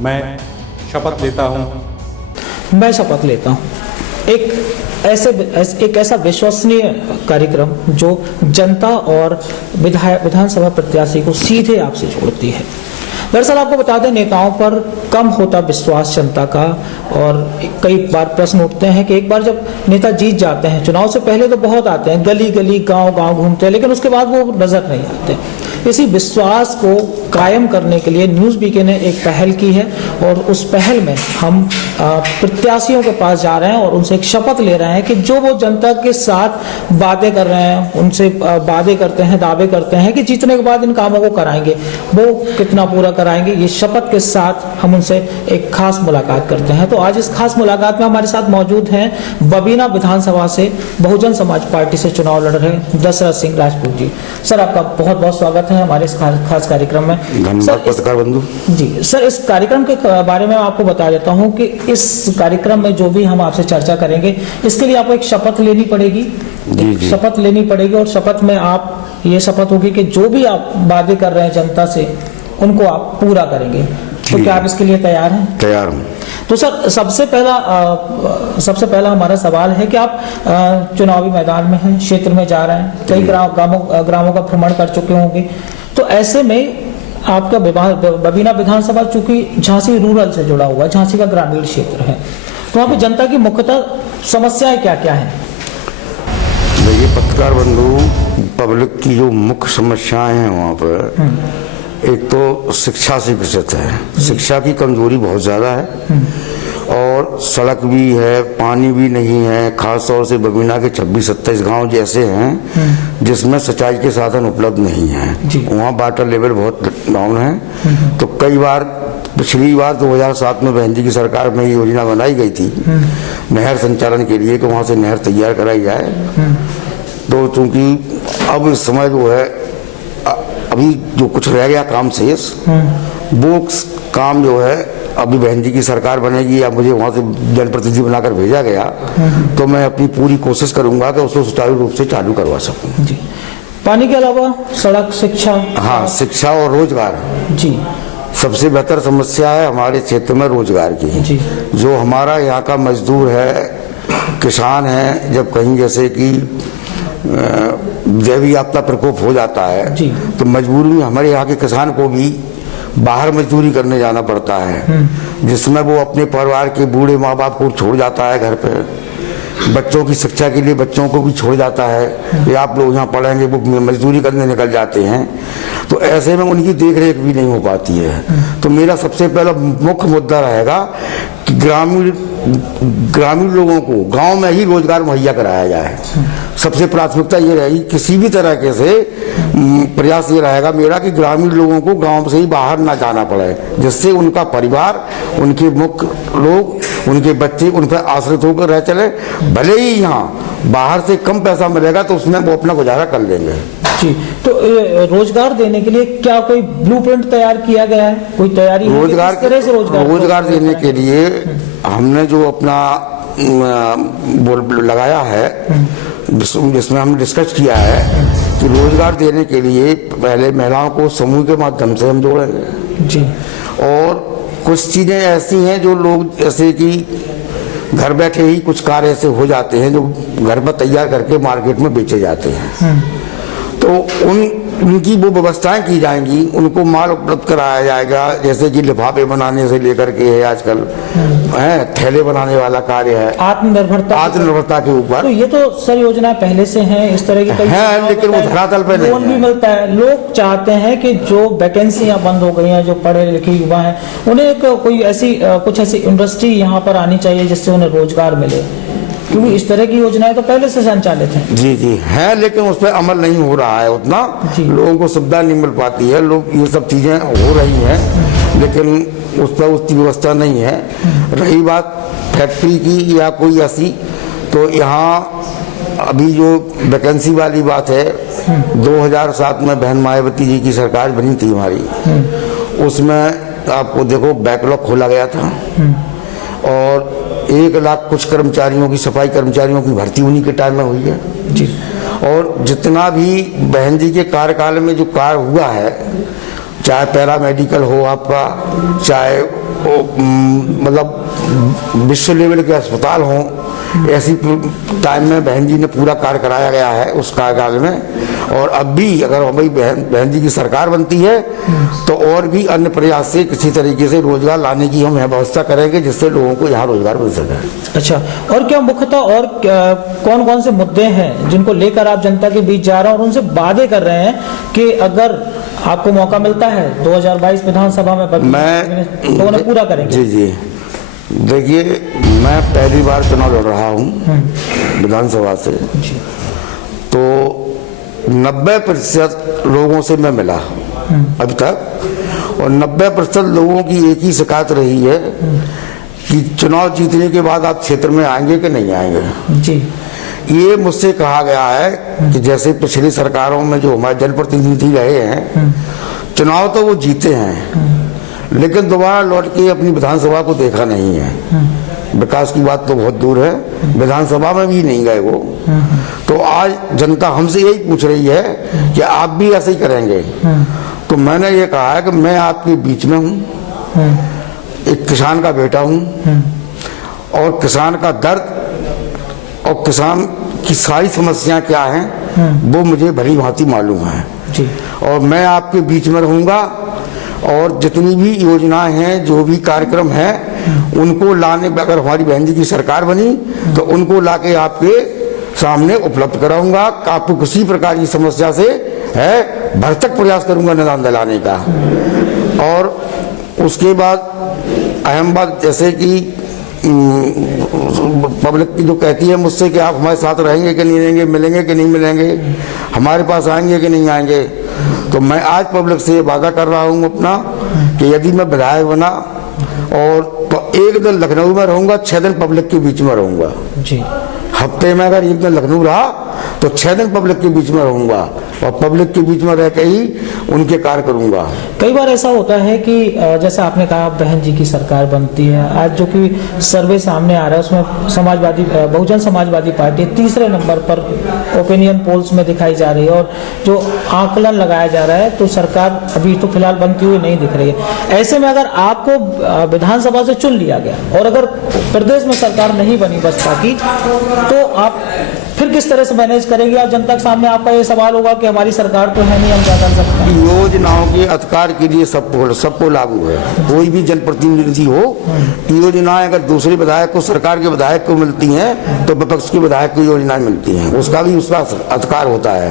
मैं शपथ लेता हूँ। मैं शपथ लेता हूँ एक ऐसा विश्वसनीय कार्यक्रम जो जनता और विधानसभा प्रत्याशी को सीधे आपसे जोड़ती है। दरअसल आपको बता दें, नेताओं पर कम होता विश्वास जनता का, और कई बार प्रश्न उठते हैं कि एक बार जब नेता जीत जाते हैं, चुनाव से पहले तो बहुत आते हैं, गली गली गांव गांव घूमते हैं, लेकिन उसके बाद वो नजर नहीं आते। इसी विश्वास को कायम करने के लिए न्यूज़ बीके ने एक पहल की है, और उस पहल में हम प्रत्याशियों के पास जा रहे हैं और उनसे एक शपथ ले रहे हैं कि जो वो जनता के साथ बातें कर रहे हैं, उनसे वादे करते हैं, दावे करते हैं कि जीतने के बाद इन कामों को कराएंगे, वो कितना पूरा कराएंगे। ये शपथ के साथ हम उनसे एक खास मुलाकात करते हैं। तो आज इस खास मुलाकात में हमारे साथ मौजूद हैं बबीना विधानसभा से बहुजन समाज पार्टी से चुनाव लड़ रहे दशरथ सिंह राजपूत जी। सर, आपका बहुत बहुत स्वागत है हमारे इस खास कार्यक्रम में। धन्यवाद पत्रकार बंधु जी सर, इस कार्यक्रम के बारे में आपको बता देता हूं कि इस कार्यक्रम में जो भी हम आपसे चर्चा करेंगे, इसके लिए आपको एक शपथ लेनी पड़ेगी। जी। शपथ लेनी पड़ेगी, और शपथ में आप ये शपथ होगी कि जो भी आप वादे कर रहे हैं जनता से, उनको आप पूरा करेंगे। तो क्या आप इसके लिए तैयार हैं? तैयार हूँ। तो सर, सबसे पहला हमारा सवाल है कि आप चुनावी मैदान में हैं, क्षेत्र में जा रहे हैं, कई ग्रामों का भ्रमण कर चुके होंगे। तो ऐसे में आपका बबीना विधानसभा चूंकि झांसी रूरल से जुड़ा हुआ है, झांसी का ग्रामीण क्षेत्र है, तो वहाँ पे जनता की मुख्यतः समस्याएं क्या क्या हैं? ये पत्रकार बंधु, पब्लिक की जो मुख्य समस्याएं हैं वहाँ पर, एक तो शिक्षा से ग्रसित है। शिक्षा की कमजोरी बहुत ज़्यादा है, और सड़क भी है, पानी भी नहीं है। खास तौर से बबीना के 26-27 गांव जैसे हैं जिसमें सिंचाई के साधन उपलब्ध नहीं है। वहाँ वाटर लेवल बहुत डाउन है। तो कई बार, पिछली बार 2007 में बहन जी की सरकार में योजना बनाई गई थी नहर संचालन के लिए कि वहाँ से नहर तैयार कराई जाए। तो चूंकि अब इस समय जो है, अभी जो कुछ रह गया काम शेष, वो काम जो है अभी बहन जी की सरकार बनेगी या मुझे वहाँ से जनप्रतिनिधि बनाकर भेजा गया, तो मैं अपनी पूरी कोशिश करूंगा कि उसको सुचारू रूप से चालू करवा सकूं। जी। पानी के अलावा सड़क, शिक्षा? हाँ, शिक्षा और रोजगार जी सबसे बेहतर समस्या है हमारे क्षेत्र में रोजगार की जी। जो हमारा यहाँ का मजदूर है, किसान है, जब कहीं जैसे कि जैविक आपदा प्रकोप हो जाता है जी, तो मजबूरी में हमारे यहाँ के किसान को भी बाहर मजदूरी करने जाना पड़ता है, जिसमें वो अपने परिवार के बूढ़े माँ बाप को छोड़ जाता है घर पे, बच्चों की शिक्षा के लिए बच्चों को भी छोड़ जाता है कि आप लोग यहाँ पढ़ेंगे, वो मजदूरी करने निकल जाते हैं। तो ऐसे में उनकी देख रेख भी नहीं हो पाती है। तो मेरा सबसे पहला मुख्य मुद्दा रहेगा कि ग्रामीण लोगों को गांव में ही रोजगार मुहैया कराया जाए। सबसे प्राथमिकता ये रहेगी, किसी भी तरह से प्रयास ये रहेगा मेरा कि ग्रामीण लोगों को गांव से ही बाहर ना जाना पड़े, जिससे उनका परिवार, उनके मुख्य लोग, उनके बच्चे उन पर आश्रित होकर रह चले। भले ही यहाँ बाहर से कम पैसा मिलेगा तो उसमें वो अपना गुजारा कर लेंगे जी। तो रोजगार देने के लिए क्या कोई ब्लूप्रिंट तैयार किया गया है? कोई तैयारी है? रोजगार देने के लिए हमने जो अपना लगाया है, जिसमें हमने डिस्कस किया है कि रोजगार देने के लिए पहले महिलाओं को समूह के माध्यम से हम जोड़ेंगे जी। और कुछ चीजें ऐसी हैं जो लोग, जैसे कि घर बैठे ही कुछ कार्य ऐसे हो जाते हैं जो घर पर तैयार करके मार्केट में बेचे जाते हैं, तो उनकी वो व्यवस्थाएं की जाएंगी, उनको माल उपलब्ध कराया जाएगा। जैसे कि लिफाफे बनाने से लेकर के है आजकल है, थैले बनाने वाला कार्य है, आत्मनिर्भरता के ऊपर। तो ये तो सर योजना पहले से है, इस तरह की है, लेकिन वो धरातल पे नहीं लोन भी मिलता है। लोग चाहते हैं कि जो वैकेंसियां बंद हो गई हैं, जो पढ़े लिखे युवा हैं, उन्हें कोई कुछ ऐसी इंडस्ट्री यहाँ पर आनी चाहिए जिससे उन्हें रोजगार मिले, क्योंकि इस तरह की योजनाएं तो पहले से संचालित हैं। जी जी है, लेकिन उस पर अमल नहीं हो रहा है उतना, लोगों को सुविधा नहीं मिल पाती है। लोग ये सब चीजें हो रही हैं, लेकिन उस पर उसकी व्यवस्था नहीं है। रही बात फैक्ट्री की या कोई ऐसी, तो यहाँ अभी जो वैकेंसी वाली बात है, 2007 में बहन मायावती जी की सरकार बनी थी हमारी, उसमें आपको देखो बैकलॉग खोला गया था, और 1 लाख कुछ कर्मचारियों की, सफाई कर्मचारियों की भर्ती उन्हीं के टाइम में हुई है जी। और जितना भी बहन जी के कार्यकाल में जो कार्य हुआ है, चाहे पैरामेडिकल हो आपका, चाहे मतलब विश्व लेवल के अस्पताल हों, ऐसी टाइम में बहन जी ने पूरा कार्य कराया गया है उस कार्यकाल में। और अब भी अगर हमारी बहन जी की सरकार बनती है तो और भी अन्य प्रयास से किसी तरीके से रोजगार लाने की हम यहाँ व्यवस्था करेंगे, जिससे लोगों को यहाँ रोजगार मिल सके। अच्छा, और क्या मुख्यतः और कौन कौन से मुद्दे हैं जिनको लेकर आप जनता के बीच जा रहे हैं और उनसे वादे कर रहे हैं कि अगर आपको मौका मिलता है 2022 विधानसभा में तो उन्हें पूरा करेंगे? जी जी, देखिए, मैं पहली बार चुनाव लड़ रहा हूँ विधानसभा से, तो 90% लोगों से मैं मिला अभी तक, और 90% लोगों की एक ही शिकायत रही है कि चुनाव जीतने के बाद आप क्षेत्र में आएंगे कि नहीं आएंगे। जी, ये मुझसे कहा गया है कि जैसे पिछली सरकारों में जो हमारे जनप्रतिनिधि रहे हैं, चुनाव तो वो जीते हैं लेकिन दोबारा लौट के अपनी विधानसभा को देखा नहीं है। विकास की बात तो बहुत दूर है, विधानसभा में भी नहीं गए वो। तो आज जनता हमसे यही पूछ रही है कि आप भी ऐसे ही करेंगे। तो मैंने ये कहा है कि मैं आपके बीच में हूँ, एक किसान का बेटा हूँ, और किसान का दर्द और किसान की सारी समस्याएं क्या हैं वो मुझे भली भांति मालूम है जी। और मैं आपके बीच में रहूंगा, और जितनी भी योजनाएं हैं, जो भी कार्यक्रम हैं, उनको लाने, अगर हमारी बहन जी की सरकार बनी तो उनको लाके आपके सामने उपलब्ध कराऊंगा। आपको किसी प्रकार की समस्या से है भरसक प्रयास करूंगा निदान दिलाने का। और उसके बाद अहम बात, जैसे कि पब्लिक की जो कहती है मुझसे कि आप हमारे साथ रहेंगे कि नहीं रहेंगे, मिलेंगे कि नहीं मिलेंगे, हमारे पास आएंगे कि नहीं आएंगे, तो मैं आज पब्लिक से वादा कर रहा हूँ अपना कि यदि मैं विधायक बना और तो एक दिन लखनऊ में रहूंगा, 6 दिन पब्लिक के बीच में रहूंगा जी। हफ्ते में अगर एक दिन लखनऊ रहा तो 6 दिन पब्लिक के बीच में रहूंगा, और पब्लिक के बीच में रह के ही उनके कार्य करूंगा। कई बार ऐसा होता है कि जैसा आपने कहा बहन जी की सरकार बनती है, आज जो कि सर्वे सामने आ रहा है उसमें समाजवादी बहुजन समाजवादी पार्टी तीसरे नंबर पर ओपिनियन पोल्स में दिखाई जा रही है, और जो आकलन लगाया जा रहा है तो सरकार अभी तो फिलहाल बनती हुई नहीं दिख रही है। ऐसे में अगर आपको विधानसभा से चुन लिया गया और अगर प्रदेश में सरकार नहीं बनी बसपा की, तो आप फिर किस तरह से मैनेज करेंगे? और जनता के सामने आपका ये सवाल होगा कि हमारी सरकार तो है नहीं, हम क्या कर सकते हैं? योजनाओं के अधिकार के लिए सबको लागू है। कोई भी जनप्रतिनिधि हो, योजनाएं अगर दूसरे विधायक को, सरकार के विधायक को मिलती हैं तो विपक्ष के विधायक को योजनाएं मिलती हैं, उसका भी उसका अधिकार होता है।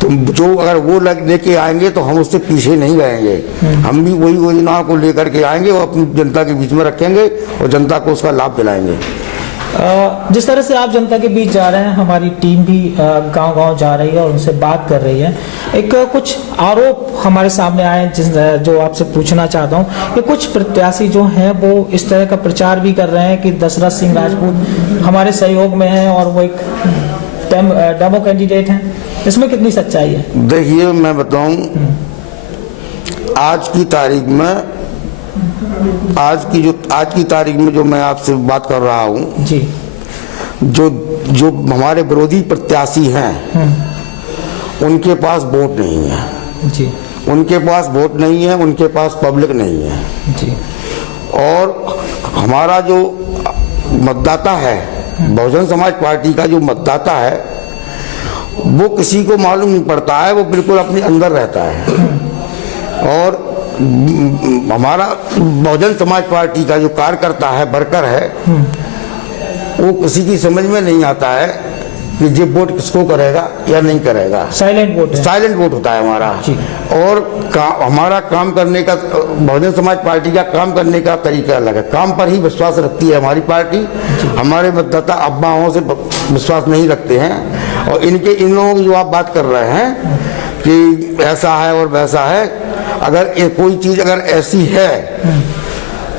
तो जो अगर वो लेके आएंगे तो हम उससे पीछे नहीं रहेंगे, हम भी वही योजनाओं को लेकर के आएंगे और अपनी जनता के बीच में रखेंगे और जनता को उसका लाभ दिलाएंगे। जिस तरह से आप जनता के बीच जा रहे हैं, हमारी टीम भी गांव-गांव जा रही है और उनसे बात कर रही है। एक कुछ आरोप हमारे सामने आए जो आपसे पूछना चाहता हूं कि कुछ प्रत्याशी जो हैं वो इस तरह का प्रचार भी कर रहे हैं कि दशरथ सिंह राजपूत हमारे सहयोग में हैं और वो एक डेमो कैंडिडेट हैं। इसमें कितनी सच्चाई है? देखिए, मैं बताऊं, आज की तारीख में जो मैं आपसे बात कर रहा हूँ जी, जो हमारे विरोधी प्रत्याशी हैं उनके पास वोट नहीं है जी, उनके पास वोट नहीं है, उनके पास पब्लिक नहीं है जी। और हमारा जो मतदाता है, बहुजन समाज पार्टी का जो मतदाता है, वो किसी को मालूम नहीं पड़ता है, वो बिल्कुल अपने अंदर रहता है। और हमारा बहुजन समाज पार्टी का जो कार्यकर्ता है, वर्कर है, वो किसी की समझ में नहीं आता है कि ये वोट किसको करेगा या नहीं करेगा। साइलेंट वोट है। साइलेंट वोट होता है हमारा। और हमारा काम करने का, बहुजन समाज पार्टी का काम करने का तरीका अलग है। काम पर ही विश्वास रखती है हमारी पार्टी। हमारे मतदाता अफवाहों से विश्वास नहीं रखते हैं। और इन लोगों की जो आप बात कर रहे हैं कि ऐसा है और वैसा है, अगर कोई चीज अगर ऐसी है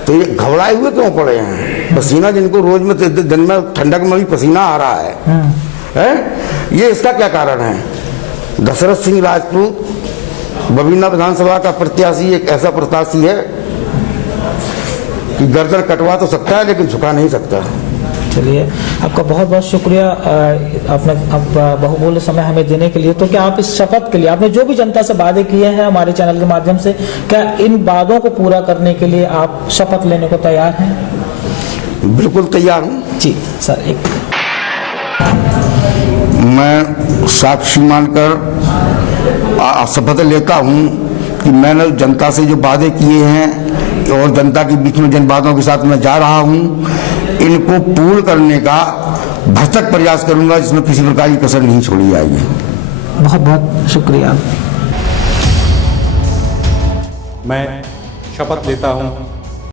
तो ये घबराए हुए क्यों पड़े हैं? पसीना जिनको रोज में दिन में ठंडक में भी पसीना आ रहा है, ये इसका क्या कारण है? दशरथ सिंह राजपूत बबीना विधानसभा का प्रत्याशी एक ऐसा प्रत्याशी है कि गर्दन कटवा तो सकता है लेकिन झुका नहीं सकता। चलिए, आपका बहुत बहुत शुक्रिया अपना बहुमूल्य समय हमें देने के लिए। तो क्या आप इस शपथ के लिए, आपने जो भी जनता से वादे किए हैं हमारे चैनल के माध्यम से, क्या इन वादों को पूरा करने के लिए आप शपथ लेने को तैयार हैं? बिल्कुल तैयार हूँ जी सर, एक मैं साक्षी मानकर शपथ लेता हूँ कि मैंने जनता से जो वादे किए हैं और जनता के बीच में जिन बातों के साथ मैं जा रहा हूँ, इनको पूर्ण करने का भरसक प्रयास करूंगा, जिसमें किसी प्रकार की कसर नहीं छोड़ी जाएगी। बहुत बहुत शुक्रिया। मैं शपथ लेता हूँ